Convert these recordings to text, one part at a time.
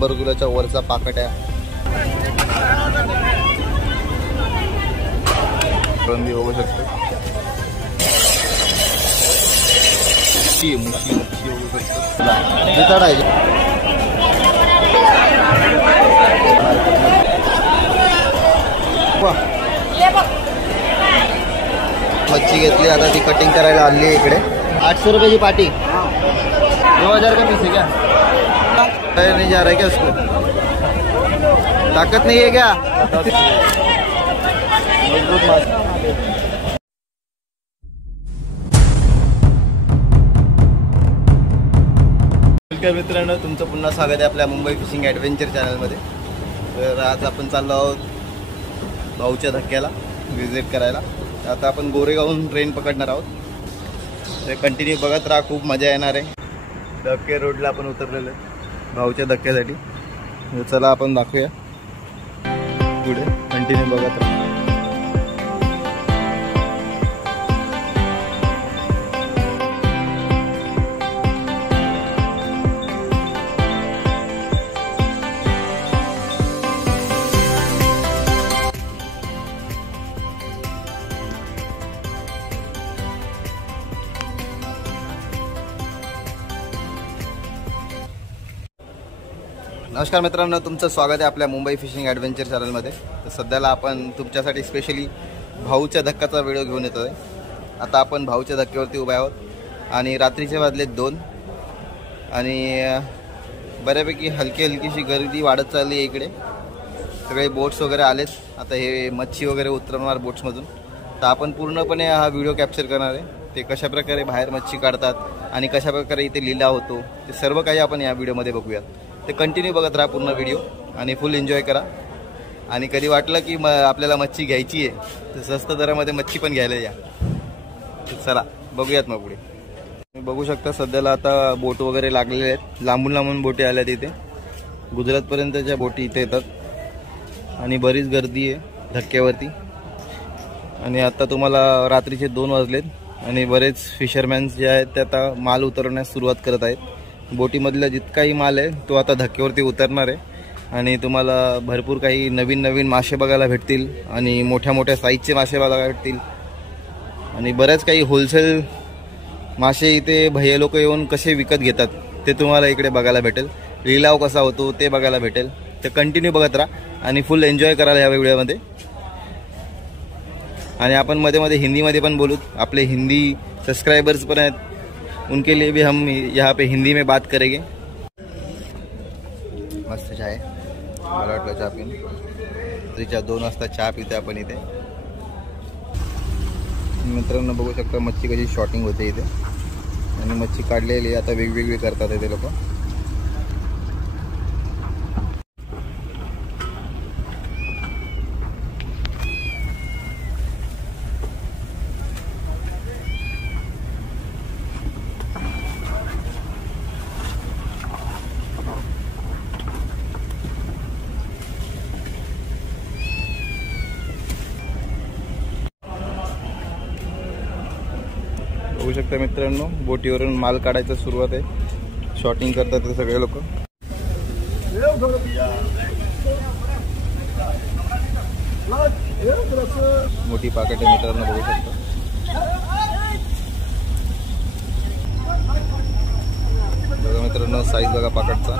100 किलोच्या वरचा पाकट आहे। रंदी बघू शकतो, मुशी बघू शकतो। मच्छी घेतली, आता ती कटिंग करायला आणली आहे इकडे। 800 रुपये की पाटी, 2000 का पीस है क्या? नहीं जा रहा है क्या उसको? ताकत नहीं है क्या? मजबूत माल। नमस्कार मित्रांनो, तुमचं पुन्हा स्वागत आहे आपल्या मुंबई फिशिंग ॲडव्हेंचर चॅनलमध्ये। तर आज आपण चाललो आहोत भाऊच्या धक्क्याला विजिट करायला। आता आपण गोरेगावहून ट्रेन पकडणार आहोत, तर कंटिन्यू बघत राहा, खूप मजा येणार आहे। धक्के रोडला आपण उतरलेलो आहे भाऊच्या धक्क्यासाठी। चला आपण दाखवूया पुढे, कंटिन्यू बघत राहा। नमस्कार मित्रांनो, तुमचं स्वागत आहे आपल्या मुंबई फिशिंग ॲडव्हेंचर चॅनलमध्ये। तर सध्याला आपण तुमच्यासाठी स्पेशली भाऊच्या धक्क्याचा व्हिडिओ घेऊन येतो आहे। आता आपण भाऊच्या धक्क्यावरती उभे आहोत आणि रात्रीचे वाजले 2 आणि बऱ्यापैकी हलकीशी गर्दी वाढत चालली आहे इकडे। सगळे बोट्स वगैरे आलेत, आता हे मच्छी वगैरे उतरवणार बोट्समधून। तर आपण पूर्णपणे हा व्हिडिओ कॅप्चर करणार आहे, ते कशाप्रकारे बाहेर मच्छी काढतात आणि कशाप्रकारे इथे लिलाव होतो, ते सर्व काही आपण या व्हिडिओमध्ये बघूयात। ते कंटिन्यू बघत राहा पूर्ण व्हिडिओ आणि फुल एन्जॉय करा। आणि कधी वाटलं की आपल्याला मच्छी घ्यायची आहे तर स्वस्त दरामध्ये मच्छी पण घ्यायला या। चला बघूयात मग पुढे। तुम्ही बघू शकता सध्याला आता बोट वगैरे लागलेले आहेत, लांबून बोटी आल्या तिथे, गुजरातपर्यंतच्या बोटी इथे येतात आणि बरीच गर्दी आहे धक्क्यावरती। आणि आता तुम्हाला रात्रीचे 2 वाजलेत आणि बरेच फिशरमॅन्स जे आहेत ते आता माल उतरवण्यास सुरुवात करत आहेत। बोटीमधला जितकाही माल आहे तो आता धक्क्यावरती उतरणार आहे आणि तुम्हाला भरपूर काही नवीन मासे बघायला भेटतील आणि मोठ्या साईजचे मासे बघायला भेटतील आणि बऱ्याच काही होलसेल मासे इथे भैया लोक येऊन कसे विकत घेतात ते तुम्हाला इकडे बघायला भेटेल। लिलाव कसा होतो ते बघायला भेटेल। तर कंटिन्यू बघत राहा आणि फुल एन्जॉय करायला ह्या व्हिडिओमध्ये। आणि आपण मध्ये हिंदीमध्ये पण बोलू, आपले हिंदी सब्सक्राइबर्स पण आहेत, उनके लिए भी हम यहाँ पे हिंदी में बात करेंगे। मस्त चाय, मला वाटलं चहा पिऊन, तिच्या 2 वाजता चहा पिते आपण इथे। मित्रांनो बघू शकता मच्छी कशी शॉटिंग होते इथे आणि मच्छी काढलेली आता वेगवेगळी करतात इथे लोक। बघू शकता मित्रांनो, बोटीवरून माल काढायचा सुरुवात आहे, शॉटिंग करतात ते सगळे लोक। मोठी पाकट आहे मित्रांनो, बघू शकता। बघा मित्रांनो साईज बघा पाकटचा।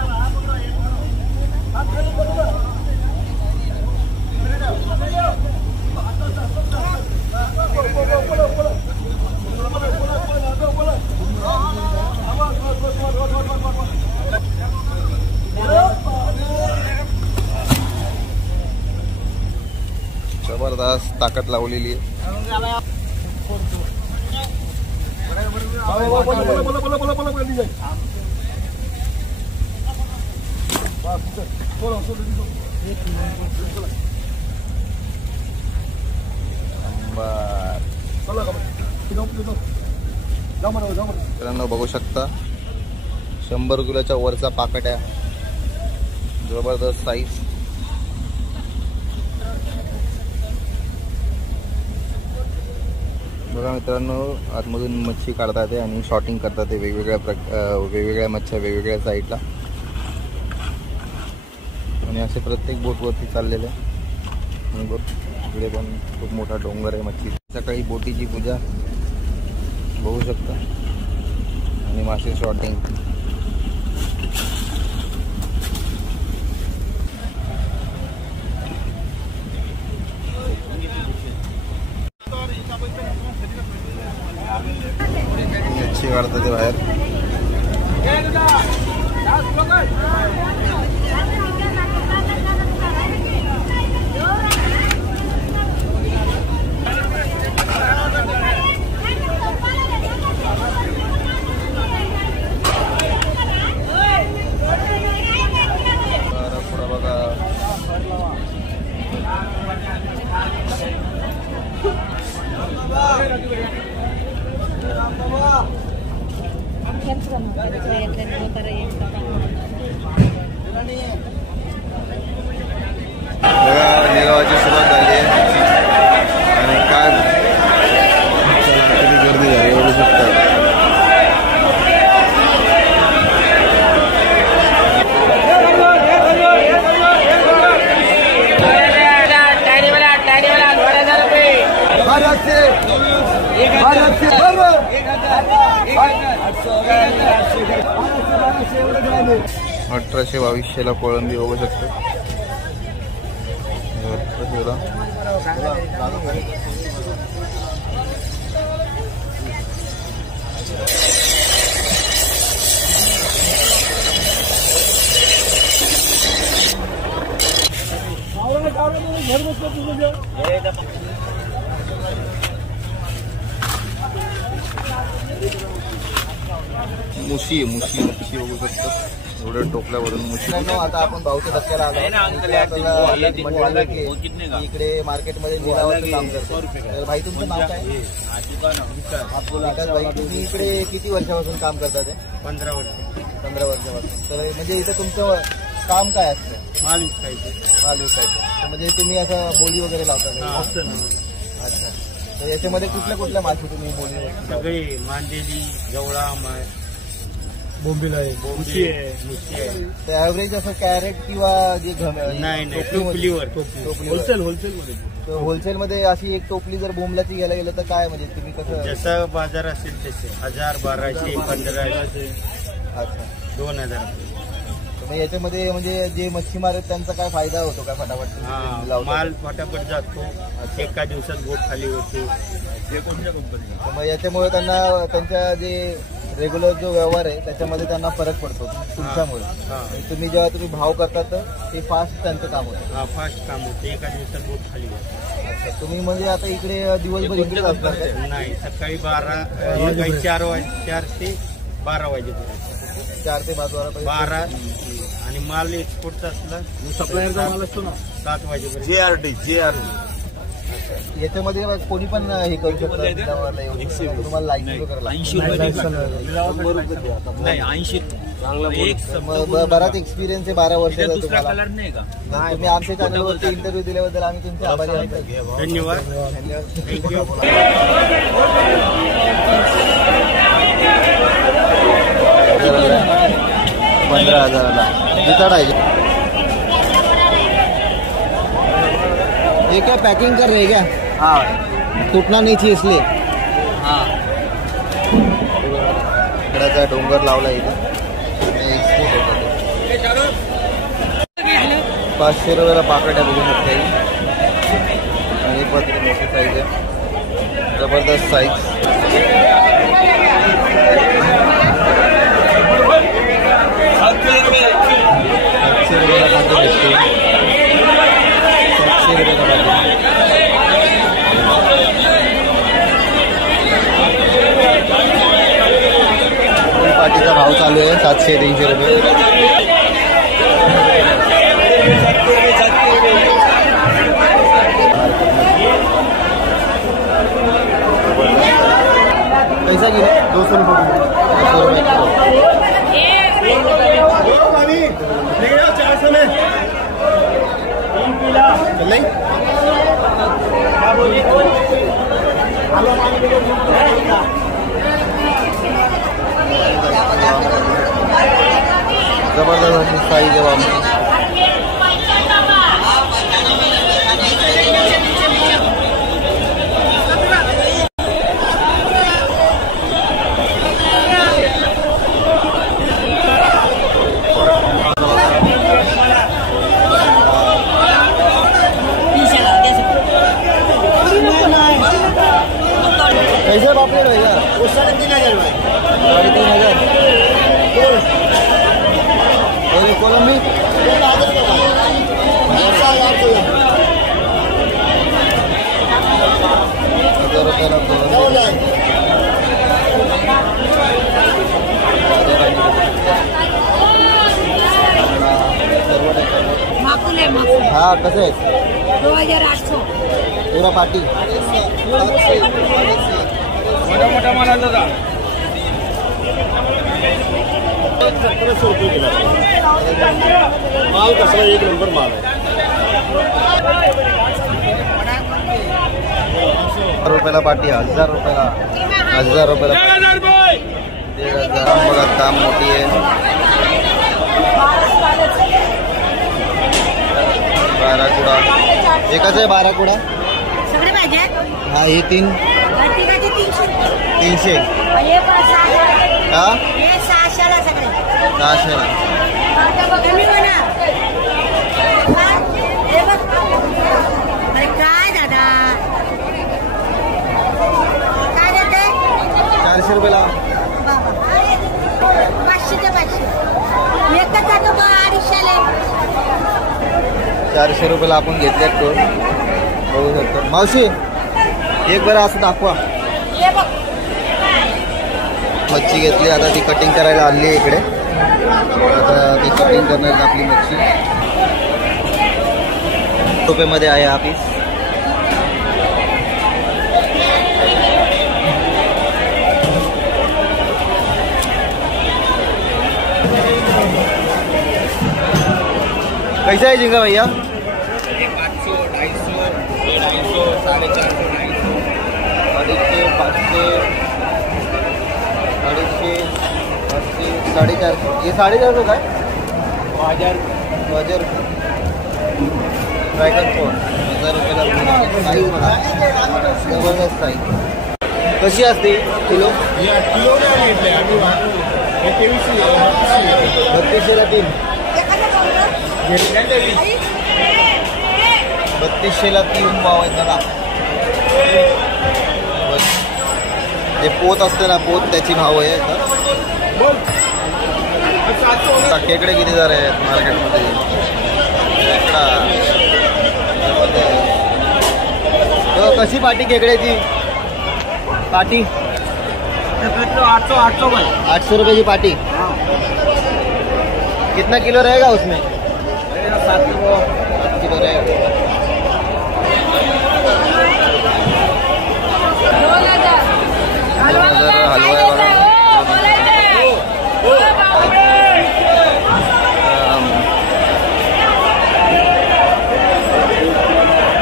जबरदस्त ताकद लावलेली आहे। मित्रांनो बघू शकता 100 किलोच्या वरचा पाकट आहे, जबरदस्त साईज। बघा मित्रांनो आतमधून मच्छी काढतात आणि शॉटिंग करतात वेगवेगळ्या मच्छ्या वेगवेगळ्या साईडला। आणि असे प्रत्येक बोटवरती चाललेले आणि बघ इकडे पण खूप मोठा डोंगर आहे मच्छी. सकाळी बोटीची पूजा बघू शकता आणि मासे शॉटिंग. मच्छी काढतात ते बाहेर. निगावाची सुरुवात झाली आहे आणि काय किती गर्दी झाली बघू शकता. अठराशे 2200 कोळंबी बघू शकतो. मुशी मच्छी बघू शकतो. एवढ्या टोपल्यावरून मुशी. आता आपण भाऊच्या धक्क्याला आलो. इकडे मार्केटमध्ये निरावरचं काम करतो. तर भाई तुमचं नाव काय? भाई तुम्ही इकडे किती वर्षापासून काम करता? ते 15 वर्ष. 15 वर्षापासून. तर म्हणजे इथं तुमचं काम काय असतं? माल विकायचं. तर म्हणजे तुम्ही असं बोली वगैरे लावता का? अच्छा. तर याच्यामध्ये कुठल्या मासे तुम्ही बोली? सगळे मांदेली, जवळा, बोंबील आहे, मुशी आहे. तर ऍव्हरेज असं कॅरेट किंवा जे नाही टोपलीवर होलसेलमध्ये अशी एक टोपली जर बोंबलाची घ्यायला गेलं तर काय म्हणजे तुम्ही कसं? जसं बाजार असेल तसे 1000, 1200, 1500. अच्छा. 2000. मग याच्यामध्ये म्हणजे जे मच्छीमार आहेत त्यांचा काय फायदा होतो का? फटाफट माल फटाफट जातो. एका दिवसात बोट खाली होते. मग याच्यामुळे त्यांना त्यांच्या जे रेग्युलर जो व्यवहार आहे त्याच्यामध्ये त्यांना फरक पडतो तुमच्यामुळे. तुम्ही जेव्हा भाव करता तर ते फास्ट त्यांचं काम होतं. फास्ट काम होते. एका दिवसात बोट खाली होते. अच्छा. तुम्ही म्हणजे आता इकडे दिवसभर इकडेच असणार का? नाही, सकाळी 4 ते 12 वाजेपर्यंत. 4 ते 12 आणि माल एक्सपोर्टचा असला सप्लायरचा माल असतो ना 7 वाजेपर्यंत. JRD. याच्यामध्ये कोणी पण हे करू शकतो. तुम्हाला लायसन्स वगैरे बराच एक्सपिरियन्स आहे 12 वर्षाचा तुम्हाला. तुम्ही आमच्या चॅनलवरती इंटरव्ह्यू दिल्याबद्दल आम्ही तुमचे आभारी आहोत. धन्यवाद. थँक्यू. 15,000ला जिताड आहे. ये क्या पैकिंग कर रहे क्या? हाँ. टूटना नहीं चाहिए इसलिए. हाँ. इकडाचा डोंगर लावला इथे. एक्सपोर्ट होता. 500 रुपयाला पाकड्या बघू शकता. आणि पत्र मोठी साईज आहे. जबरदस्त साईज. 700 रुपयाला पाकड भेटते. 700 रुपयाला पाटीचा भाव चालू आहे 700-300 रुपये. कैसा किलो? 200 रुपये. 400 में जबरदस्त साईज आहे बाबा. कैसे पापलेट भैया? वो 3,500 भाई। 3,500। और ये कोलंबी 10,000 ₹1,000 कोलंबी। हा कसं आहे? 2,800. पुरा पाटी मोठा माल दादा 1,700 रुपये किलो। माल कसला एक नंबर माल आहे। ₹1,000 पाटी, ₹1,000, ₹1,000. 1,000 बघा, काम मोठी आहे. 12 कुडा एकच आहे. 12 कुडा सगळे पाहिजे. हा हे 300. 300. हा हे 600ला सगळे. 600ला. कमी म्हणा. हे बघ. अरे काय दादा काय देते? 400 रुपयाला. 500 ते 500 एकच जातो का 250ला? 400 रुपयाला आपण घेतले तो बघू शकतो. मावशी एक बरं असं दाखवा. हे बघ. मच्छी घेतली, आता ती कटिंग करायला आणली आहे इकडे. आता ती कटिंग करणार आपली मच्छी. रुपयामध्ये आहे हा पीस. कैसा है झींगा भैया? 500, 250, 250, 450, 250, 500, 250, 500, 450. ये 450 काय? 1000 ड्रॅगन फ्रूट 1,000 रुपयाला. साईज बघा, जबरदस्त साईज. कशी असते किलो? या किलोने घेतले आम्ही. हे 3200ला 3. 3200ला 3 पाव आहेत बघा. जे पोत असते ना, पोत त्याची भाव आहे. आता खेकडे किती जर आहेत मार्केटमध्ये? खेकडा कशी पाटी खेकड्याची? पाटी 800 रुपये की पाटी. कितना किलो रहेगा उसमें? 7 किलो रहेगा. 2,000 हलवा आहे बघा.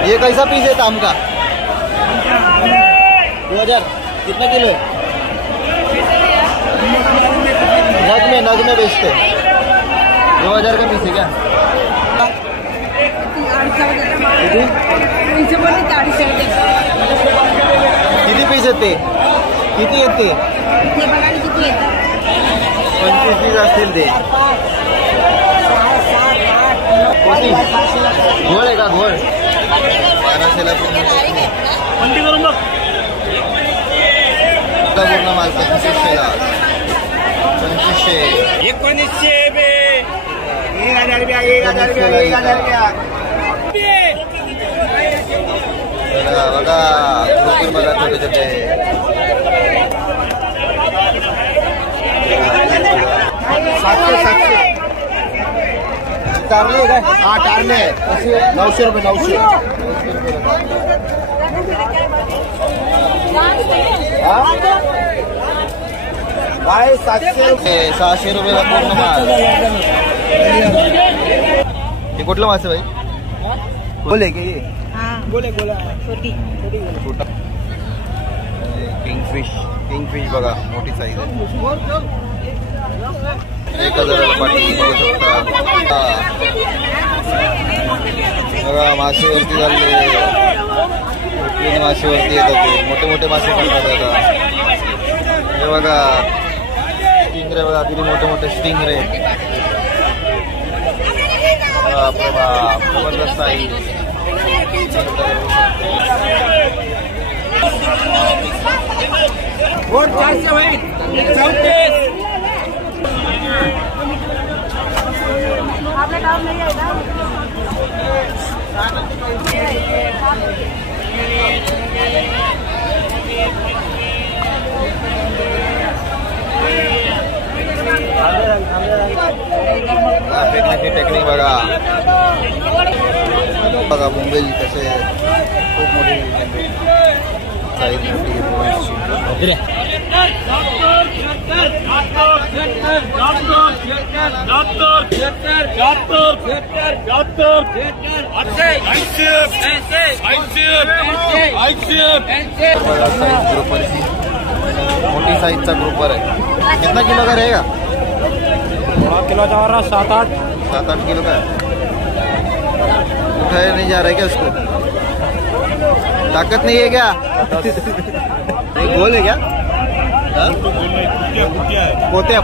ये कैसा पीस है ताम का? 2,000. कितना किलो है? नग में बेचते. 2,000 का पीस है क्या? किती पीस येते? किती येते? 25 पीस असतील ते. कोणती घोळ आहे का? घोळ 1200ला पूर्ण माल. 2500ला 2500. 1,000 रुपया. 1,000 रुपया. बघा भरपूर बघा, छोटे छोटे. 700. टारले काय? हा टारले 900 रुपये. 900 काय? 700 रुपये. 600 रुपयाला पूर्ण माल. हे कुठलं मासे भाई? बोले की बोले छोटी. किंगफिश बघा, मोठी साईज आहे. 1,000 पाटी बघू शकता. बघा मासेवरती झाले. मासेवरती येतात ते मोठे मोठे मासे पडतात. आता हे बघा स्टिंगरे बघा, किती मोठे मोठे स्टिंगरे. बापरे बाप, जबरदस्त साईज. आपलं काम नाही आहे ना. फेकण्याची टेक्निक बघा बघा मुंबई कसे खूप मोठी साईज मोठी साइज ग्रुपर मोटी साइजचा ग्रुपर है. कितना किलो का रहेगा? 16 किलो जा रहा, 7-8 किलो का है. उठाया नहीं जा रहा है क्या उसको? ताकत नहीं है क्या? ये गोल है क्या? पोत्या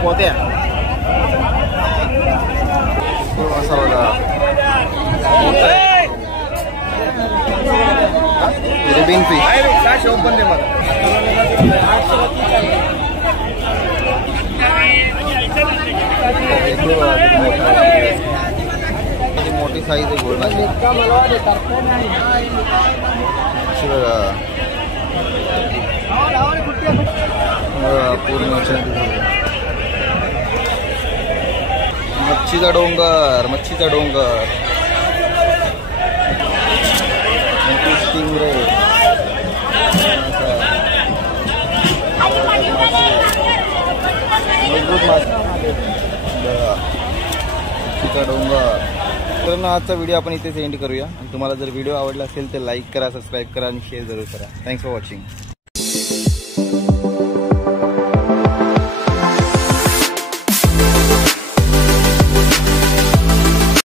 असा बघा रिबिन फिश मोठी साईज आहे गोल्डाची. पूर्ण मच्छीचा डोंगर स्टिंगरे मजबूत मच्छीचा डोंगर. तर आजचा व्हिडिओ आपण इथेच एंड करूया. आणि तुम्हाला जर व्हिडिओ आवडला असेल तर लाईक करा, सबस्क्राईब करा आणि शेअर जरूर करा. Thanks for watching.